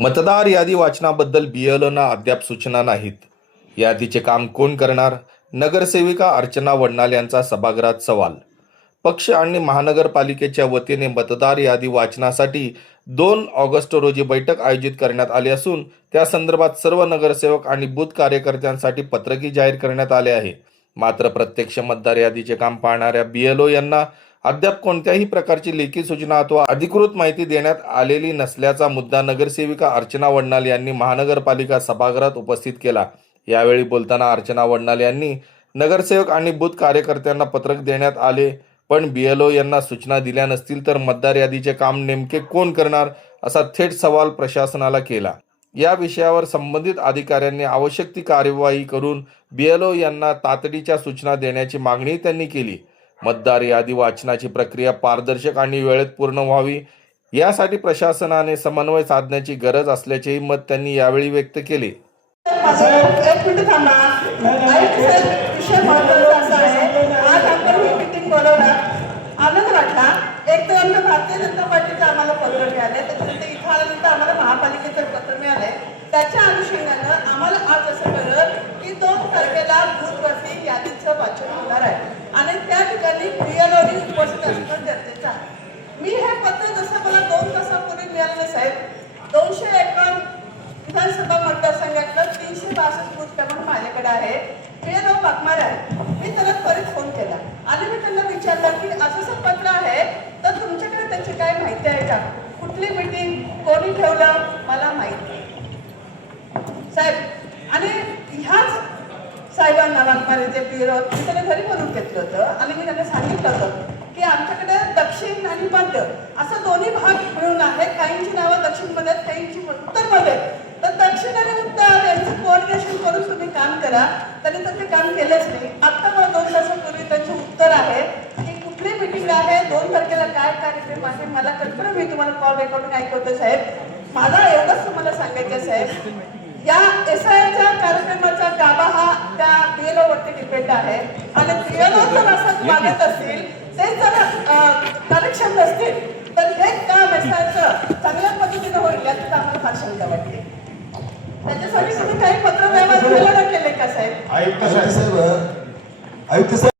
मतदार यादी वाचनाबद्दल BLOना अद्याप सूचना नाहीत. यादीचे काम कोण करणार? नगरसेविका अर्चना वडनाल यांचा सभागृहात सवाल. पक्ष आणि महानगरपालिकेच्या वतीने मतदार यादी वाचनासाठी 2 ऑगस्ट रोजी बैठक आयोजित करण्यात आली असून त्या संदर्भात सर्व नगरसेवक आणि बूथ कार्यकर्त्यांसाठी पत्रकही जाहीर करण्यात आले आहे. मात्र प्रत्यक्ष मतदार यादीचे काम पाहणाऱ्या BLO यांना अद्याप कोणत्याही प्रकारची लेखी सूचना अथवा अधिकृत माहिती देण्यात आलेली नसल्याचा मुद्दा नगरसेविका अर्चना वडनाल यांनी महानगरपालिका सभागृहात उपस्थित केला. यावेळी बोलताना अर्चना वडनाल यांनी नगरसेवक आणि बूथ कार्यकर्त्यांना पत्रक देण्यात आले, पण BLO यांना सूचना दिल्या नसतील तर मतदार यादीचे काम नेमके कोण करणार, असा थेट सवाल प्रशासनाला केला. या विषयावर संबंधित अधिकाऱ्यांनी आवश्यक ती कार्यवाही करून BLO यांना तातडीच्या सूचना देण्याची मागणी त्यांनी केली. मतदार यादी वाचनाची प्रक्रिया पारदर्शक आणि वेळेत पूर्ण व्हावी यासाठी प्रशासनाने समन्वय साधण्याची गरज असल्याचेही मत त्यांनी यावेळी व्यक्त केले. एक मिनिट थांबा. विषय महत्त्वाचा असा आहे, आज आपण ही मीटिंग बोलवणार आनंद वाटला. एक तर आमच्या भारतीय जनता पार्टीचं आम्हाला पत्र मिळाले, त्याच्यानंतर इथं आल्यानंतर आम्हाला महापालिकेचं पत्र मिळाले. त्याच्या अनुषंगानं आम्हाला आज असं कळलं की 2 तारखेला बूथवरती यादीचं वाचन होणार आहे आणि त्या ठिकाणी BLOनी उपस्थित असणं गरजेचं आहे. मी हे पत्र जसं मला 2 तासापूर्वी मिळालं साहेब, 251 विधानसभा मतदारसंघातलं 362 बूथ क्रमांक माझ्याकडे आहे. BLO वाकमार आहे. मी त्याला परत फोन केला आणि मी त्यांना विचारलं की असं पत्र आहे तर तुमच्याकडे त्याची काय माहिती आहे का, कुठली मीटिंग कोणी ठेवलं मला माहिती नाही साहेब. आणि ह्याच साहेबांना वाकमारेचे BLO मी त्याला घरी बोलून घेतलं होतं आणि मी त्यांना सांगितलं होतं की आमच्याकडे दक्षिण आणि मध्य असं दोन्ही भाग मिळून आहेत. काहींची नावं दक्षिणमध्ये आहेत, काहींची उत्तरमध्ये. तर दक्षिण आणि उत्तर यांचं कोऑर्डिनेशन करून तुम्ही काम करा. त्यांनी तर ते काम केलंच नाही. आत्ता मला 2 तासापूर्वी त्यांचे उत्तर आहे की कुठली मीटिंग आहे, 2 तारखेला काय कार्यक्रम आहे, मला कल्पना. मी तुम्हाला कॉल रेकॉर्डिंग ऐकवते साहेब. मला एवढंच तुम्हाला सांगायचं साहेब, या SIच्या कार्यक्रमाचा गाभा हा त्या BLO वरती डिपेंड आहे आणि BLO जर असं मागत असतील, ते जर कार्यक्षम नसतील तर हे काम SIचं चांगल्या पद्धतीने होईल याची आम्हाला फार शंका वाटते. त्याच्यासाठी तुम्ही काही पत्र व्यवहार केले का साहेब? आयुक्त साहेब